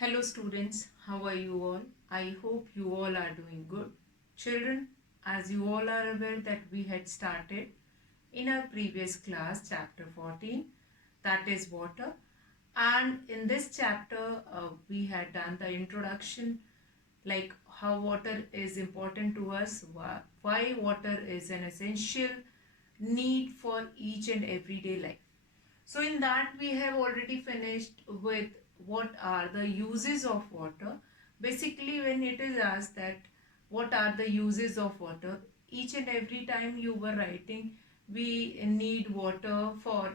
Hello students, how are you all? I hope you all are doing good. Children, as you all are aware that we had started in our previous class chapter 14, that is water, and in this chapter we had done the introduction, like how water is important to us, why water is an essential need for each and everyday life. So in that we have already finished with what are the uses of water. Basically, when it is asked that what are the uses of water, each and every time you were writing, we need water for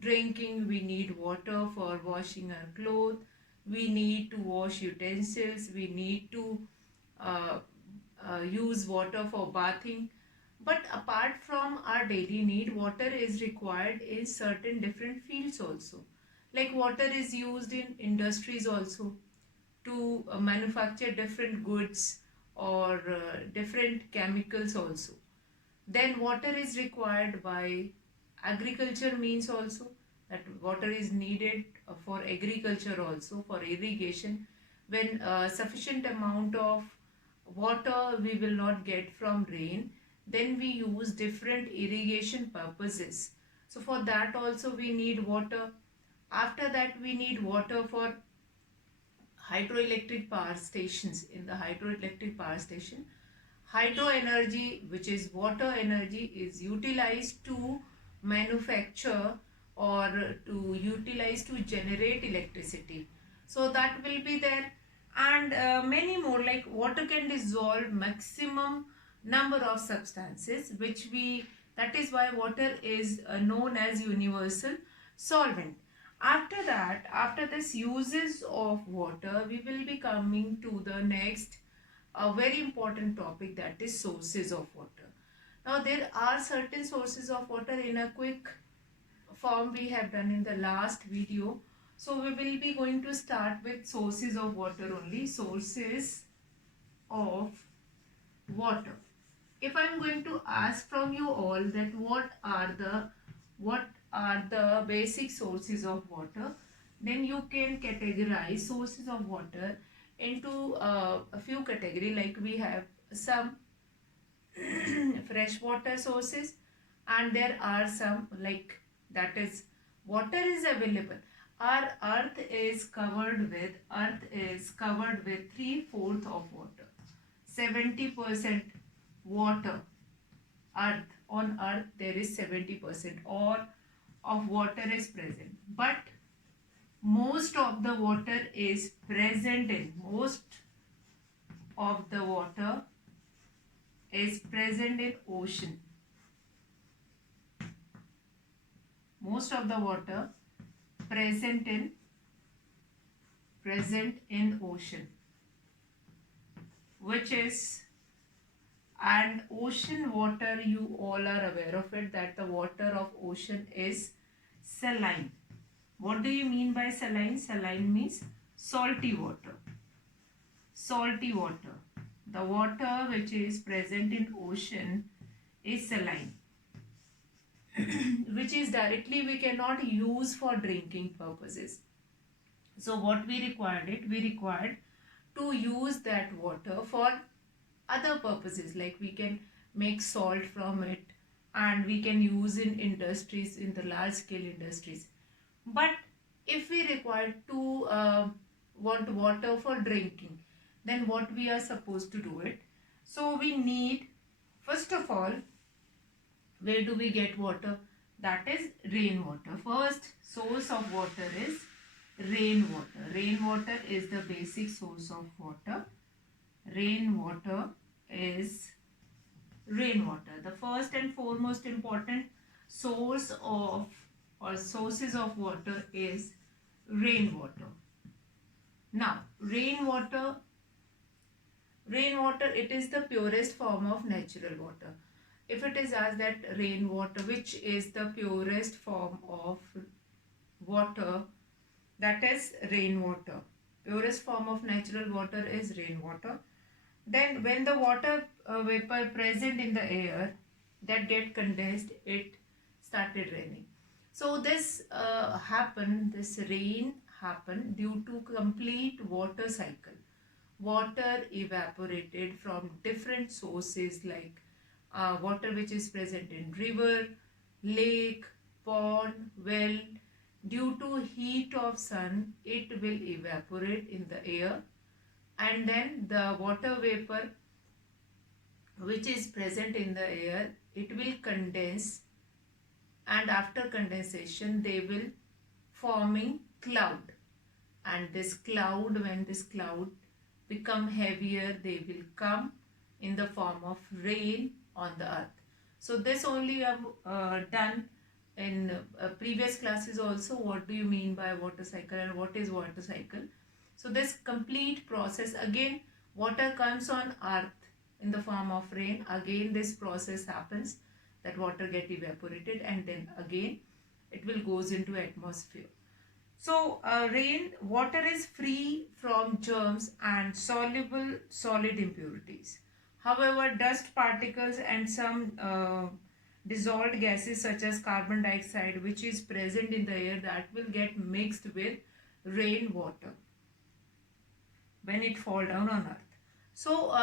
drinking, we need water for washing our clothes, we need to wash utensils, we need to uh, use water for bathing. But apart from our daily need, water is required in certain different fields also. Like water is used in industries also to manufacture different goods or different chemicals also. Then water is required by agriculture means also, that water is needed for agriculture also, for irrigation. When sufficient amount of water we will not get from rain, then we use different irrigation purposes. So for that also we need water. After that we need water for hydroelectric power stations. In the hydroelectric power station, hydro energy, which is water energy, is utilized to manufacture or to utilize to generate electricity. So that will be there, and many more, like water can dissolve maximum number of substances, which we, that is why water is known as universal solvent. After that, after this uses of water, we will be coming to the next a very important topic, that is sources of water. Now there are certain sources of water. In a quick form we have done in the last video. So we will be going to start with sources of water only. Sources of water. If I am going to ask from you all that what are the basic sources of water, then you can categorize sources of water into a few category. Like we have some freshwater sources, and there are some, like, that is, water is available. Our earth is covered with 3/4 of water. 70% water. On earth there is 70% or of water is present, but most of the water is present in most of the water is present in ocean. Most of the water present in ocean, which is, and ocean water, you all are aware of it, that the water of ocean is saline. What do you mean by saline? Saline means salty water. Salty water. The water which is present in ocean is saline, which is directly we cannot use for drinking purposes. So what we required to use that water for other purposes, like we can make salt from it, and we can use in industries, in the large scale industries. But if we require to want water for drinking, then what we are supposed to do it? So we need, first of all, where do we get water? That is rainwater. First source of water is rainwater. Rainwater is the basic source of water. Rainwater is rainwater. The first and foremost important source of or sources of water is rainwater. Now, rainwater, it is the purest form of natural water. If it is asked that rainwater, which is the purest form of water, that is rainwater. Purest form of natural water is rainwater. Then when the water vapor present in the air that get condensed, it started raining. So this rain happen due to complete water cycle. Water evaporated from different sources like water which is present in river, lake, pond, well. Due to heat of sun, it will evaporate in the air, and then the water vapor which is present in the air, it will condense, and after condensation they will forming cloud, and this cloud, when this cloud become heavier, they will come in the form of rain on the earth. So this only I have done in previous classes also. What do you mean by water cycle and what is water cycle? So this complete process, again water comes on earth in the form of rain. Again this process happens, that water get evaporated, and then again it will goes into atmosphere. So rain water is free from germs and soluble solid impurities. However, dust particles and some dissolved gases such as carbon dioxide which is present in the air, that will get mixed with rainwater when it fall down on earth. So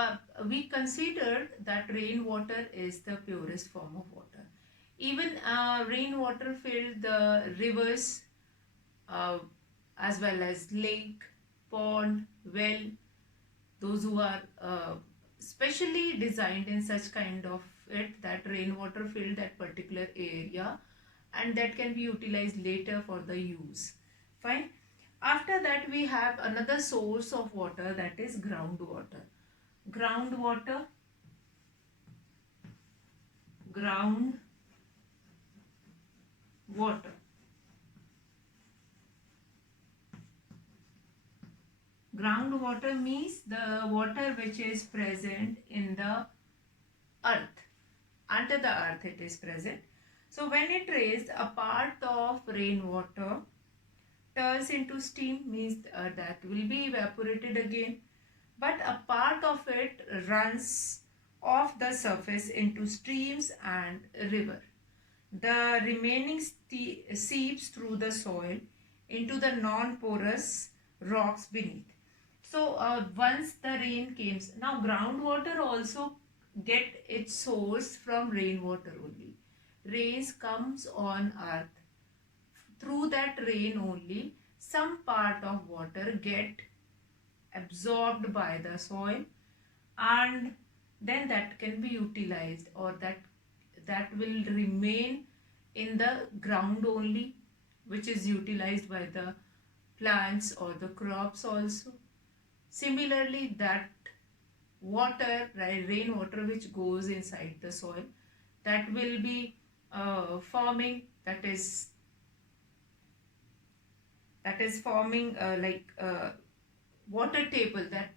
we considered that rainwater is the purest form of water. Even rainwater filled the rivers, uh, as well as lake, pond, well, those who are specially designed in such kind of it, that rainwater fill that particular area, and that can be utilized later for the use. Fine. After that we have another source of water, that is groundwater. Groundwater, ground water. Groundwater means the water which is present in the earth. Under the earth it is present. So when it rains, a part of rainwater turns into steam, means that will be evaporated again, but a part of it runs off the surface into streams and river. The remaining seeps through the soil into the non-porous rocks beneath. So once the rain comes, now groundwater also get its source from rainwater only. Rains comes on earth. Through that rain only, some part of water get absorbed by the soil, and then that can be utilized, or that will remain in the ground only, which is utilized by the plants or the crops also. Similarly, that water, rainwater which goes inside the soil, that will be forming, that is forming water table, that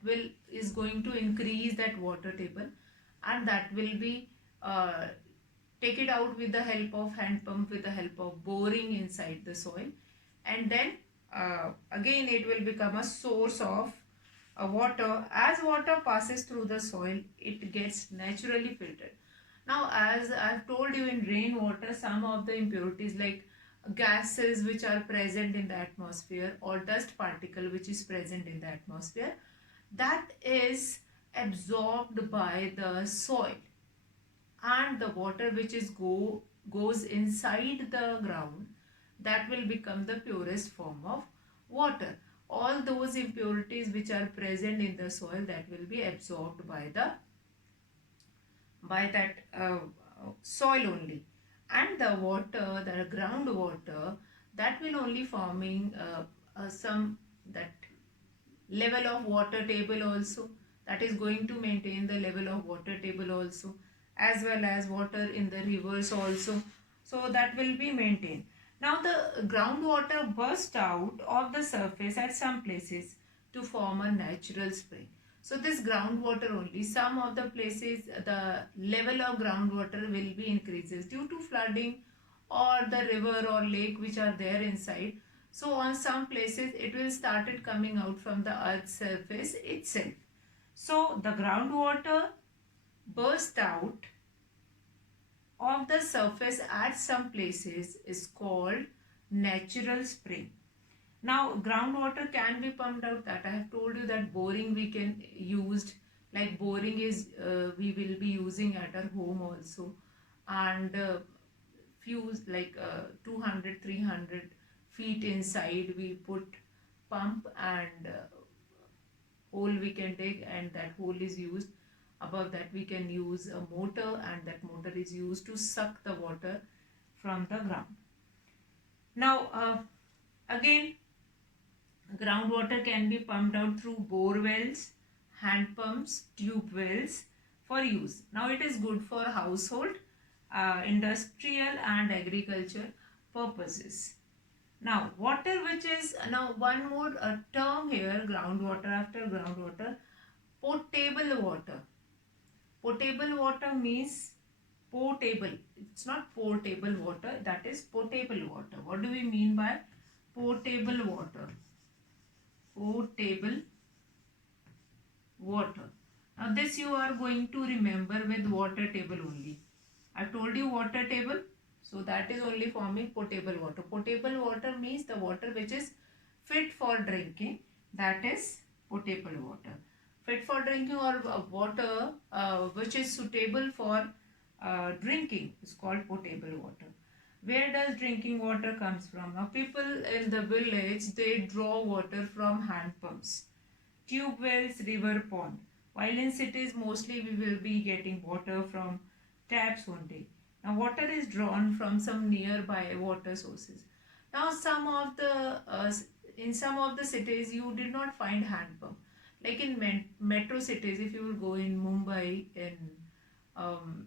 is going to increase that water table, and that will be take it out with the help of hand pump, with the help of boring inside the soil, and then again it will become a source of water. As water passes through the soil, it gets naturally filtered. Now, as I've told you, in rainwater, some of the impurities like gases which are present in the atmosphere, or dust particle which is present in the atmosphere, that is absorbed by the soil, and the water which is goes inside the ground, that will become the purest form of water. All those impurities which are present in the soil, that will be absorbed by that soil only, and the water, the groundwater, that will only forming some that level of water table also, that is going to maintain the level of water table also, as well as water in the rivers also, so that will be maintained. Now the groundwater bursts out of the surface at some places to form a natural spring. So this groundwater only, some of the places the level of groundwater will be increases due to flooding or the river or lake which are there inside. So on some places it will started coming out from the earth's surface itself. So the groundwater burst out of the surface at some places is called natural spring. Now groundwater can be pumped out, that I have told you. That boring we can used, like boring is we will be using at our home also. And few like 200 300 feet inside we put pump, and hole we can dig, and that hole is used. Above that we can use a motor, and that motor is used to suck the water from the ground. Now again, groundwater can be pumped out through bore wells, hand pumps, tube wells for use. Now it is good for household, industrial and agriculture purposes. Now water, which is now one more term here, groundwater, after groundwater, potable water. Potable water means potable. It's not portable water, that is potable water. What do we mean by potable water? Potable water. Now this you are going to remember with water table only. I told you water table, so that is only forming potable water. Potable water means the water which is fit for drinking, that is potable water. Fit for drinking, or water which is suitable for drinking, is called potable water. Where does drinking water comes from? Now people in the village, they draw water from hand pumps, tube wells, river, pond. While in cities, mostly we will be getting water from taps only. Now, water is drawn from some nearby water sources. Now, in some of the cities, you did not find hand pump. Like in metro cities, if you will go in Mumbai, in um,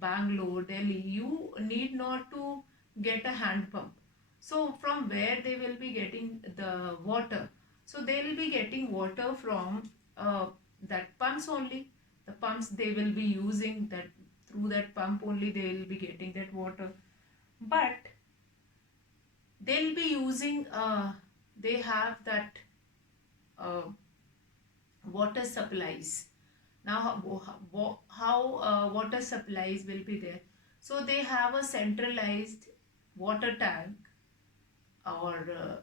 Bangalore, Delhi, you need not to get a hand pump. So from where they will be getting the water? So they will be getting water from that pumps only. The pumps they will be using, that through that pump only they will be getting that water. But they'll be using, they have that uh, water supplies. Now how water supplies will be there? So they have a centralized water tank, or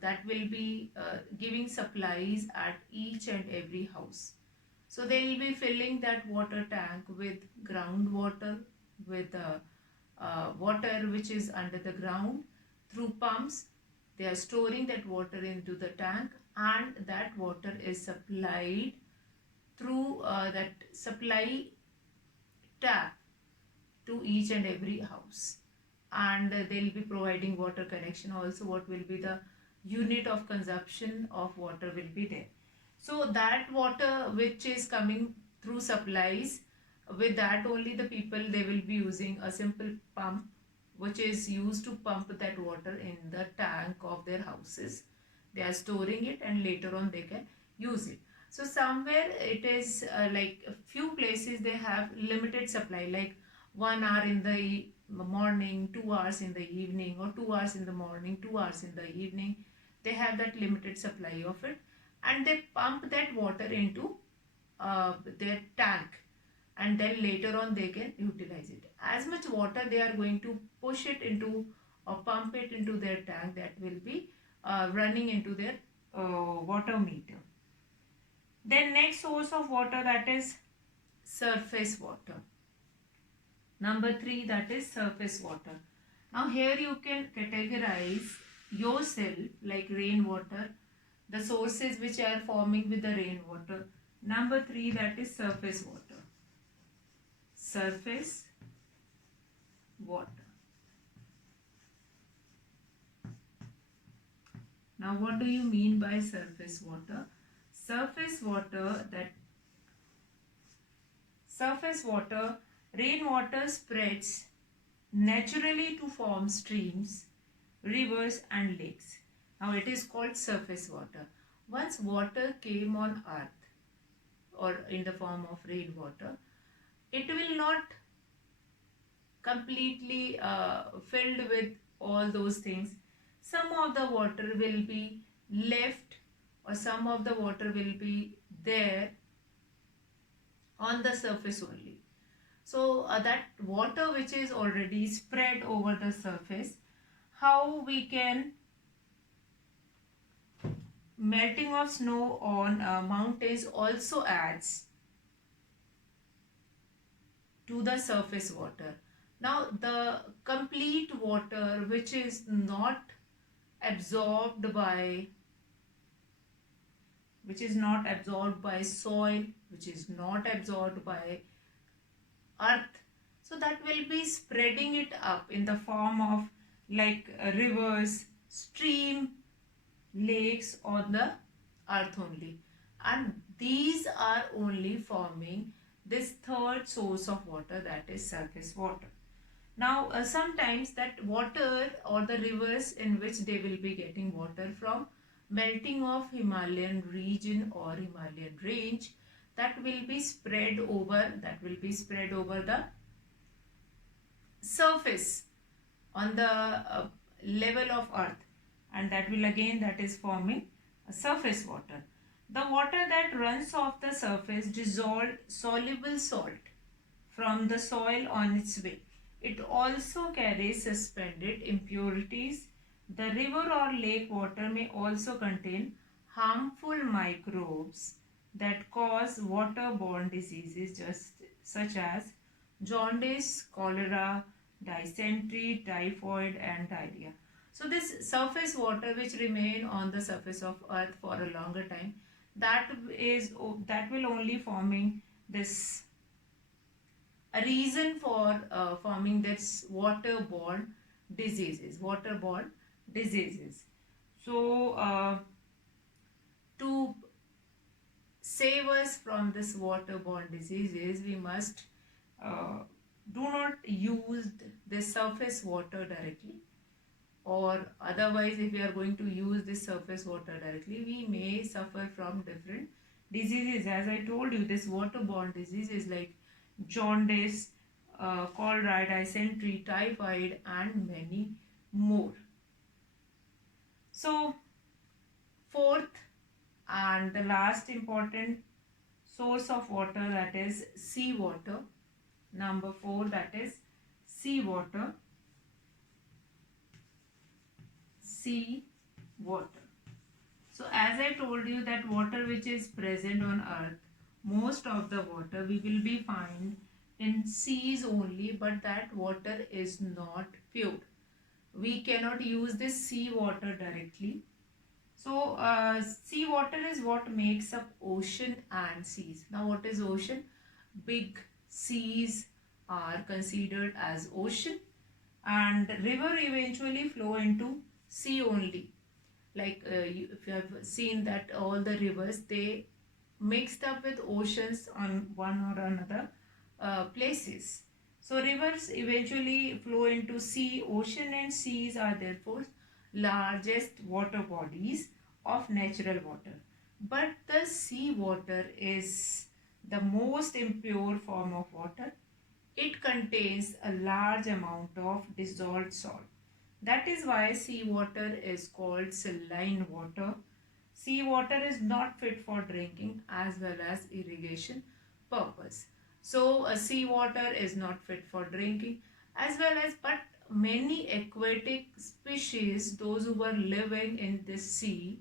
that will be giving supplies at each and every house. So they will be filling that water tank with groundwater, with water which is under the ground. Through pumps they are storing that water into the tank, and that water is supplied through that supply tap to each and every house. And they'll be providing water connection also. What will be the unit of consumption of water will be there. So that water which is coming through supplies, with that only the people, they will be using a simple pump which is used to pump that water in the tank of their houses. They are storing it, and later on they can use it. So somewhere it is like a few places they have limited supply, like 1 hour in the morning, 2 hours in the evening, or 2 hours in the morning, 2 hours in the evening. They have that limited supply of it, and they pump that water into their tank, and then later on they can utilize it. As much water they are going to push it into or pump it into their tank, that will be running into their water meter. Then next source of water, that is surface water. Number 3, that is surface water. Now here you can categorize yourself, like rainwater, the sources which are forming with the rainwater. Number 3, that is surface water. Surface water. Now what do you mean by surface water? Surface water, rainwater spreads naturally to form streams, rivers and lakes. Now it is called surface water. Once water came on earth, or in the form of rainwater, it will not completely filled with all those things. Some of the water will be left, or some of the water will be there on the surface only. So that water which is already spread over the surface, how we can melting of snow on mountains also adds to the surface water. Now, the complete water which is not absorbed by soil, which is not absorbed by earth, so that will be spreading it up in the form of like rivers, stream, lakes on the earth only, and these are only forming this third source of water, that is surface water. Now sometimes that water or the rivers in which they will be getting water from melting of Himalayan region or Himalayan range, that will be spread over the surface on the level of earth, and that is forming a surface water. The water that runs off the surface dissolved soluble salt from the soil on its way. It also carries suspended impurities. The river or lake water may also contain harmful microbes that cause waterborne diseases just such as jaundice, cholera, dysentery, typhoid and diarrhea. So this surface water which remain on the surface of earth for a longer time, that will only forming this a reason for forming this waterborne diseases. So to save us from this waterborne diseases, we must uh, do not use this surface water directly, or otherwise if we are going to use this surface water directly, we may suffer from different diseases. As I told you, this waterborne diseases like jaundice, cholera, dysentery, typhoid and many more. So fourth and the last important source of water, that is sea water. Number 4, that is sea water. Sea water. So as I told you that water which is present on earth, most of the water we will be find in seas only, but that water is not pure. We cannot use this sea water directly. So sea water is what makes up ocean and seas. Now what is ocean? Big seas are considered as ocean, and river eventually flow into sea only. Like if you have seen that all the rivers, they mixed up with oceans on one or another places. So rivers eventually flow into sea. Ocean and seas are therefore largest water bodies of natural water. But the sea water is the most impure form of water. It contains a large amount of dissolved salt. That is why seawater is called saline water. Seawater is not fit for drinking as well as irrigation purpose. So seawater is not fit for drinking as well as, but many aquatic species, those who are living in this sea,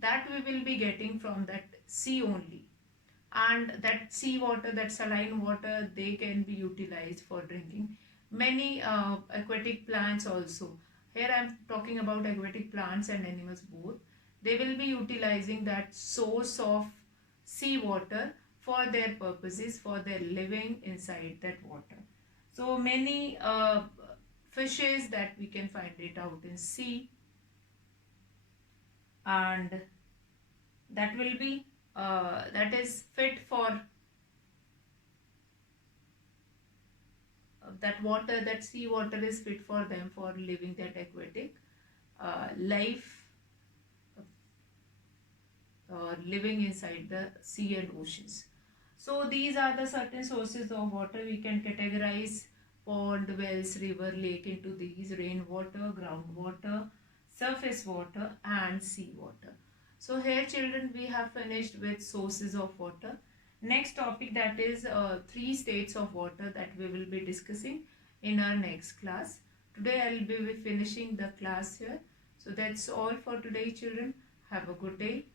that we will be getting from that sea only. And that sea water, that saline water, they can be utilized for drinking. Many aquatic plants also, here I am talking about aquatic plants and animals both, they will be utilizing that source of sea water for their purposes, for their living inside that water. So many fishes that we can find it out in sea, and that will be that is fit for that water, that sea water is fit for them for living that aquatic life, living inside the sea and oceans. So these are the certain sources of water. We can categorize pond, wells, river, lake into these: rainwater, groundwater, surface water and sea water. So here children, we have finished with sources of water. Next topic, that is 3 states of water, that we will be discussing in our next class. Today I will be finishing the class here. So that's all for today children. Have a good day.